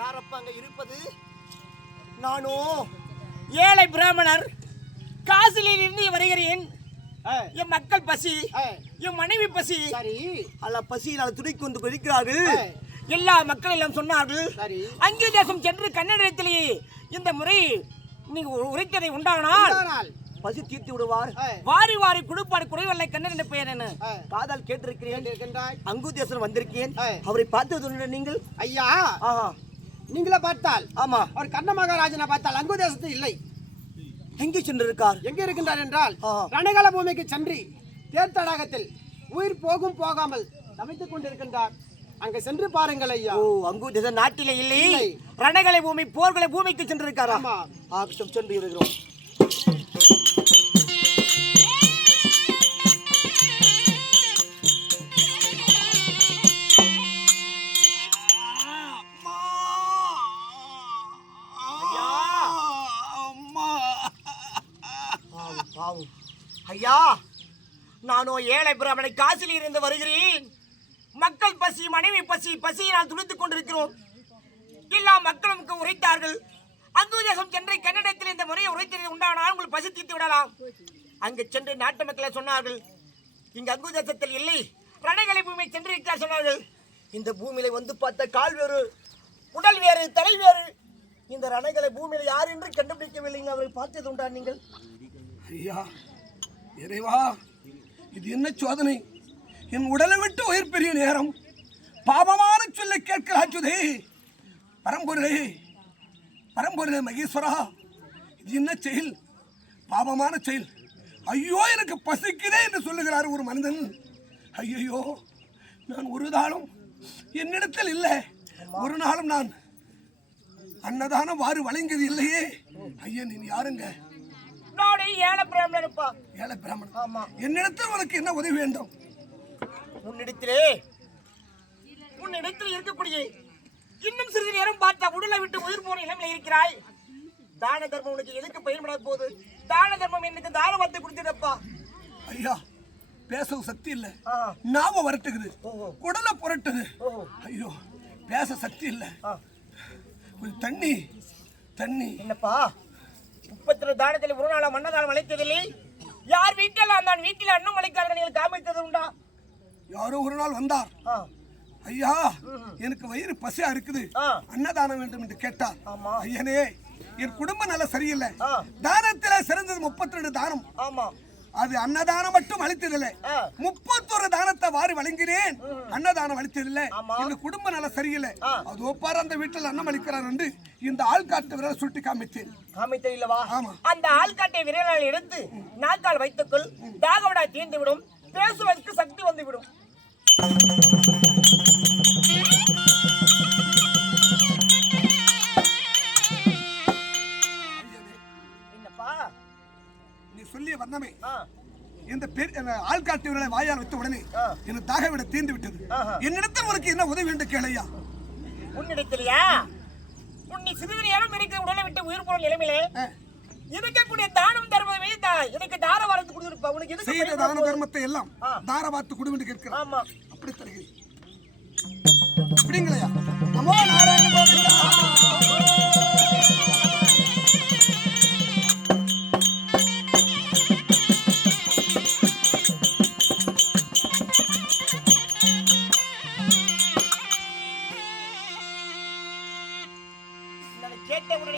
யாரப்பா அங்க இருப்பது? நானோ ஏழை பிராமணர், காசிலில் இருந்து வருகிறேன். என் மக்கள் பசி, என் மனைவி பசி, அல்ல பசியினால் துடிக்கு வந்து கொதிக்கிறார்கள். எல்லா மக்கள் எல்லாம் சொன்னார்கள், அங்கே தேசம் சென்று கன்னடத்திலேயே இந்த முறை நீங்க உரைத்ததை உண்டானால் பசி தீர்த்து விடுவார். வாரி வாரி குடுப்பாடு குறைவல்லை கண்ணன் என்ற பெயர் என்ன காதால் கேட்டிருக்கிறேன். அங்கு தேசம் வந்திருக்கேன். அவரை பார்த்தது நீங்கள்? ஐயா, நீங்களே பார்த்தால் ஆமா, அவர் கண்ண மகாராஜனை பார்த்தால் அங்கு தேசத்தில் இல்லை. எங்கே சென்றிருக்கார்? எங்கே இருக்கின்றார் என்றால் ரணகல பூமிக்கு சென்று தேர்தடாகத்தில் உயிர் போகும் போகாமல் தவித்துக் கொண்டிருக்கின்றார். அங்க சென்று பாருங்கள் ஐயா. ஓ, அங்கு தேச நாட்டிலே இல்லை, ரணகலை பூமி போர்களை பூமிக்கு சென்றிருக்காரா? ஆக்ஷம் சென்று இருக்கிறோம். ஐயா, நானோ ஏழை பிராமணை காசில் இருந்து வருகிறேன். மக்கள் பசி, மனைவி பசி, பசியினால் துடித்துக் கொண்டிருக்கிறோம். எல்லா மக்களும் உரைத்தார்கள், அங்கு தேசம் சென்று கன்னடத்தில் இந்த முறையை உரைத்தது உண்டானால் உங்கள் பசி தீர்த்து விடலாம். அங்கு சென்று நாட்டு மக்களை சொன்னார்கள், இங்கு அங்கு தேசத்தில் இல்லை, ரணகலை பூமியை சென்றிருக்கிறார் சொன்னார்கள். இந்த பூமியில வந்து பார்த்த கால் வேறு, உடல் வேறு, தலை வேறு. இந்த ரணகலை பூமியில யார் என்று கண்டுபிடிக்கவில்லை. அவரை பார்த்தது உண்டா நீங்கள்? ஐயா, இறைவா, இது என்ன சோதனை? என் உடலை விட்டு உயிர் பெரிய நேரம். பாவமான சொல்லை கேட்கிறாச்சுதே. பரம்பொருளே, பரம்பொருளே மகேஸ்வரா, இது என்ன செயல்? பாவமான செயல். ஐயோ, எனக்கு பசிக்குதே என்று சொல்லுகிறார் ஒரு மனிதன். ஐயோ, நான் ஒரு நாளும் என்னிடத்தில் இல்லை, ஒரு நாளும் நான் அன்னதானம் வாறு வழங்கியது இல்லையே. ஐயா, நீ யாருங்க? ஏழை பிராமணனுப்பா. ஏழை பிராமணன்? ஆமா. என்னிடத்தில் உனக்கு என்ன உதவி வேண்டும்? உன்னிடத்தில் இருக்கக்கூடிய இன்னும் சிறிது நேரம் பார்த்தா உடலை விட்டு உயிர் போன நிலைமையில் இருக்கிறாய். தான தர்மம் உனக்கு எதுக்கு பயன்படாத போது? தான தர்மம் எனக்கு தாரவத்தை கொடுத்துடப்பா. ஐயா, பேச சக்தி இல்ல, நாம வரட்டுக்குது, குடலை புரட்டுது. ஐயோ, பேச சக்தி இல்ல. கொஞ்சம் தண்ணி தண்ணி. என்னப்பா, 32 தானத்தில் ஒரு நாளா மன்னதானம் அழைத்ததில்லை? யார் வீட்டில் அந்த வீட்டில் அன்னம் அழைக்காத நீங்கள் காமித்தது உண்டா? யாரோ ஒரு நாள் வந்தார். ஐயா, எனக்கு வயிறு பசியா இருக்குது, அன்னதானம் வேண்டும் என்று கேட்டார். ஐயனே, என் குடும்பம் நல்ல சரியில்லை. தானத்தில சிறந்தது 32 தானம். ஆமா, அது அன்னதானம் மட்டும் அளித்ததில்லை. 31 தானத்தை வாரி வழங்கினேன், அன்னதானம் அளித்ததில்லை. எங்க குடும்பம் நல்ல சரியில்லை. அதோ பாரு, அந்த வீட்டில் அன்னம் அளிக்கிறார் என்று இந்த ஆள்காட்டு விரலை சுட்டி காமித்தேன். காமித்தேன் இல்லவா? அந்த ஆள்காட்டை விரலால் எடுத்து நாக்கால் வைத்துக்கொள், தாகவடா தீர்ந்து விடும், பேசுவதற்கு சக்தி வந்துவிடும். என்னப்பா நீ சொல்லிய வண்ணமே இந்த ஆள்காட்டு விரலை வாயால் வைத்த உடனே எனக்கு தாகவிட தீர்ந்து விட்டது. என்னிடத்தில் உனக்கு என்ன உதவி என்று கேளையா? உன்னிடத்திலையா? உன்னை சிறிது நேரம் இருக்கிற உடலை விட்டு உயிர் போன நிலைமையிலே இருக்கக்கூடிய தானம் தர்மமே எனக்கு தாரவாரத்து கொடுத்துருப்பா. உனக்கு எதுக்கு செய்த தான தர்மத்தை எல்லாம் தாரவாத்து கொடு என்று கேட்கிறேன். ஆமா, அப்படி தருகிறேன். அப்படிங்களையா? நமோ நாராயண.